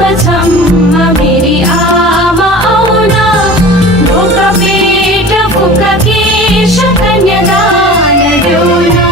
छमछम मेरी आमा आउना ढोका पेट फुका केश कन्यादान देऊना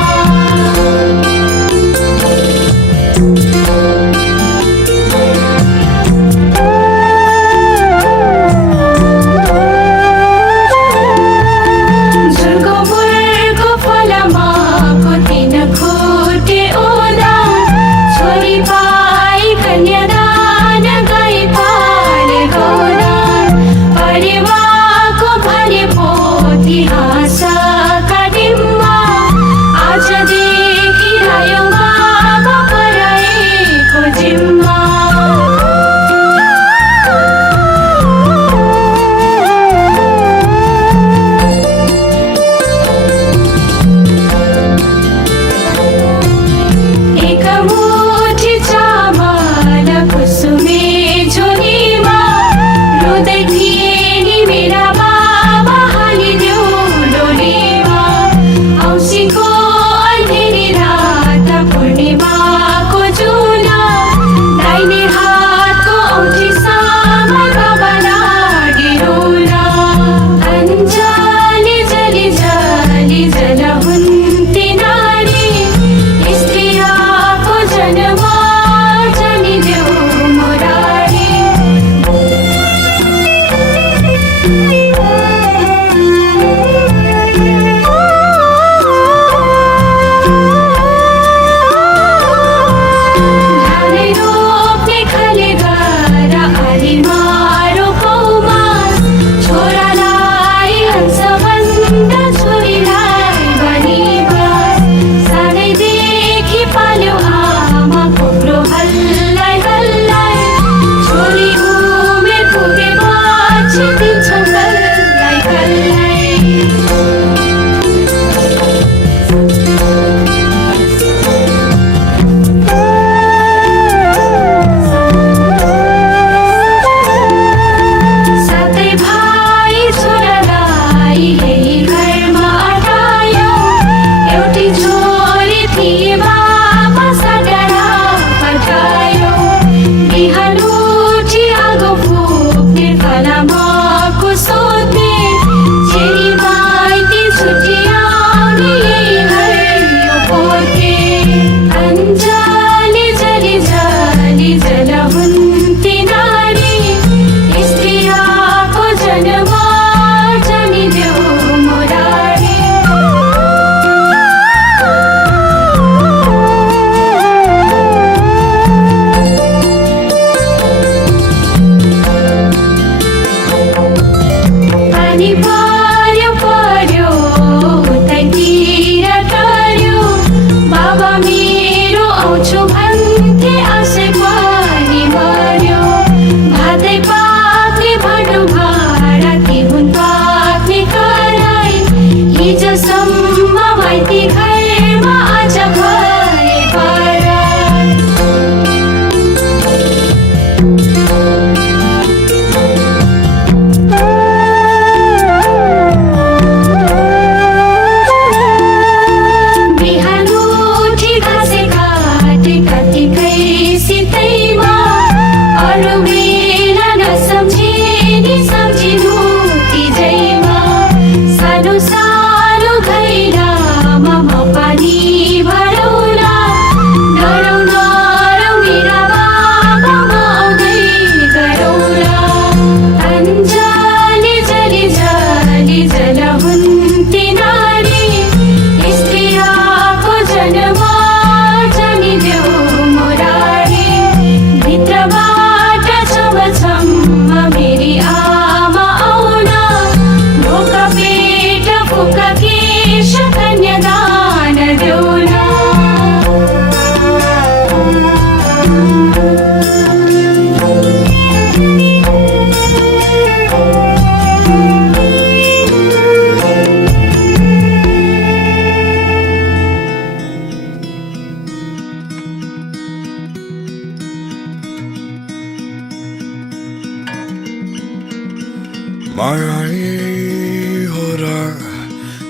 Marai hora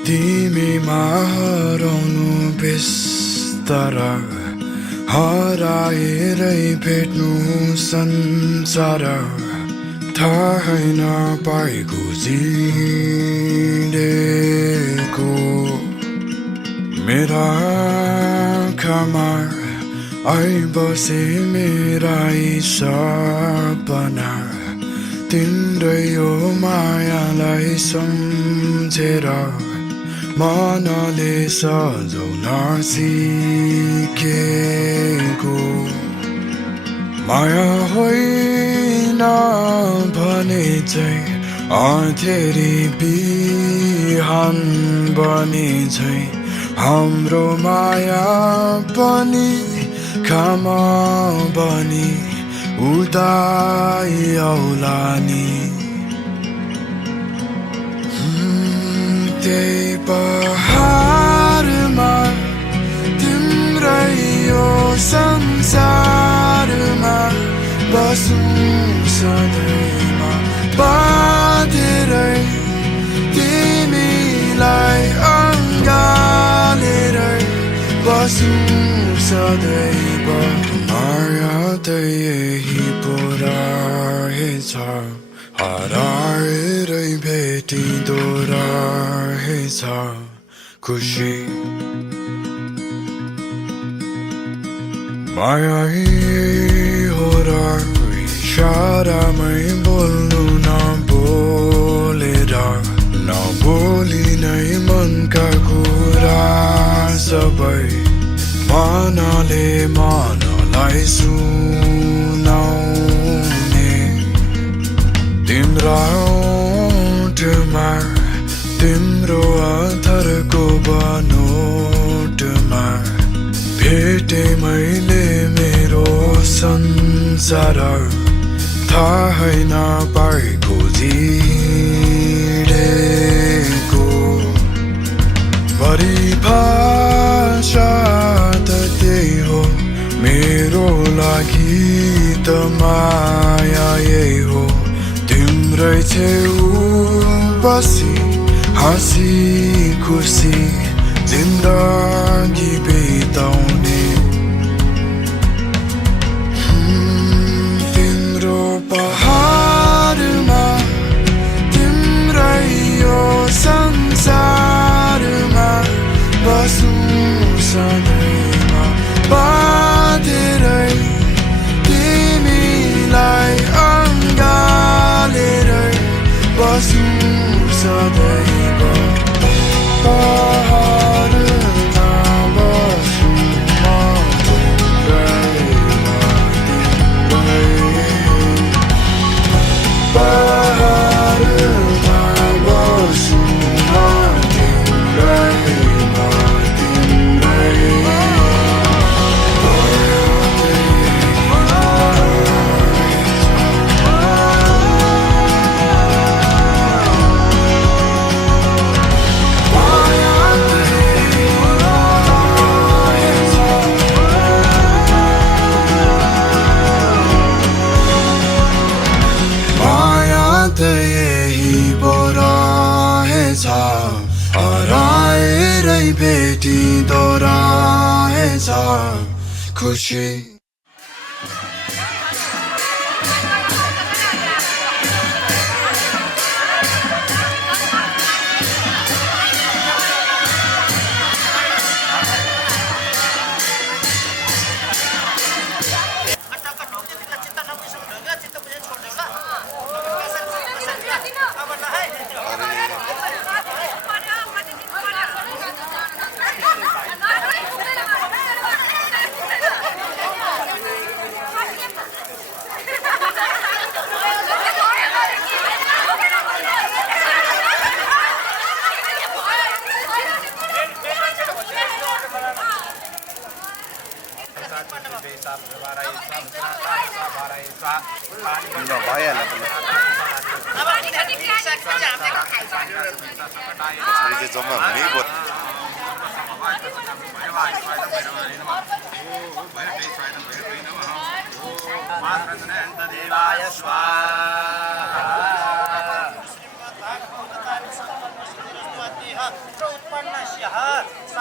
timi maharonu bistara हराएरै भेट्नु संसार थाहै नपाएको जिँडेको मेरा आँखामा आइबसे मेरा यी सपना तिम्रै यो मायालाई सम्झेर मनले सजाउन सिकेको माया होइन भने चाहिँ अँधेरी बिहान बने चाहिँ हाम्रो माया पनि घाम बनी उदाइ आउला नि त्यही पहाडमा तिम्रै यो संसारमा बसौँ सधैँमा बाँधेरै तिमीलाई अँगालेरै बसौँ सदैव माया त यही पो रहेछ हराएरै भेटिँदो रहेछ खुसी माया हो र इशारामै बोल्नु नबोलेर नबोली नै मनका कुरा सबै मनले मनलाई सुनाउने तिम्रा ओठमा तिम्रो अधरको बनोटमा भेटे मैले मेरो संसार थाहै नपाएको जिँडेको परिभाषा त त्यही हो मेरो लागि त माया यही हो तिम्रै छेउ बसी हाँसी खुसी जिन्दगी बिताउने तिम्रो पहाडमा तिम्रै यो संसारमा बसौँ सधैँमा बाँधेरै तिमीलाई अँगालेरै बसौँ सदैव पहाडमा बसौँ म तिम्रैमा पहाडमा बसौँ म तिम्रैमा यही पो रहेछ हराएरै भेटिँदो रहेछ खुसी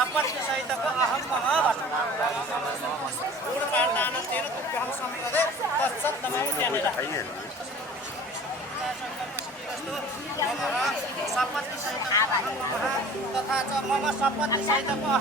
उत्पन्न सहितको अहम महाभारत पारदानन्तेन तुभ्यं सम्प्रदे तत्सत्तमं त्यनेन तथा च मम शपथ सहितको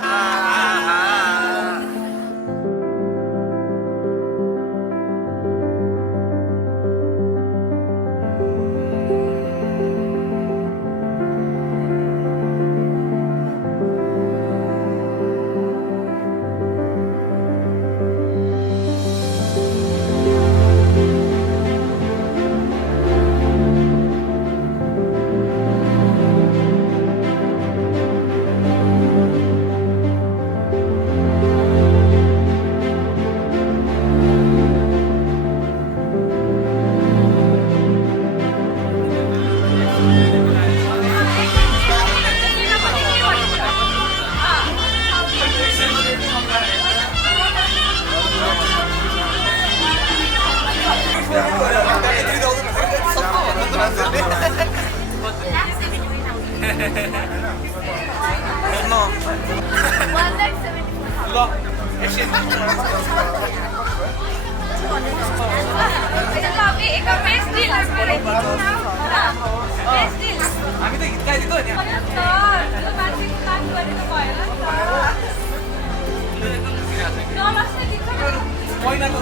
हामी त गीत गाइदिएको नि महिनाको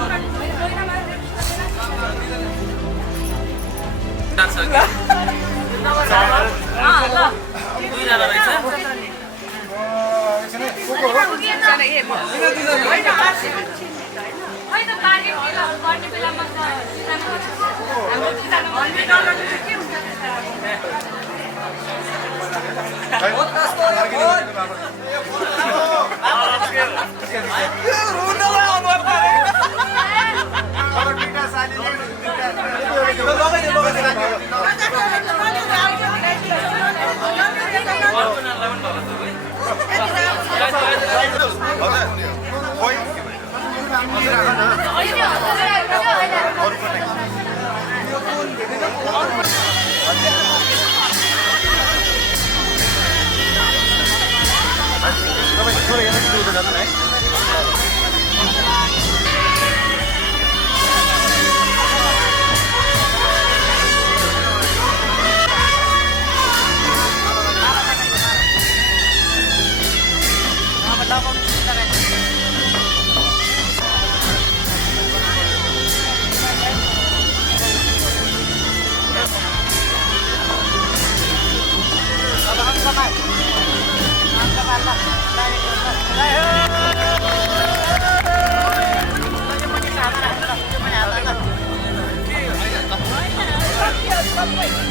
डान्स हो कि दुईजना रहेछ Wait.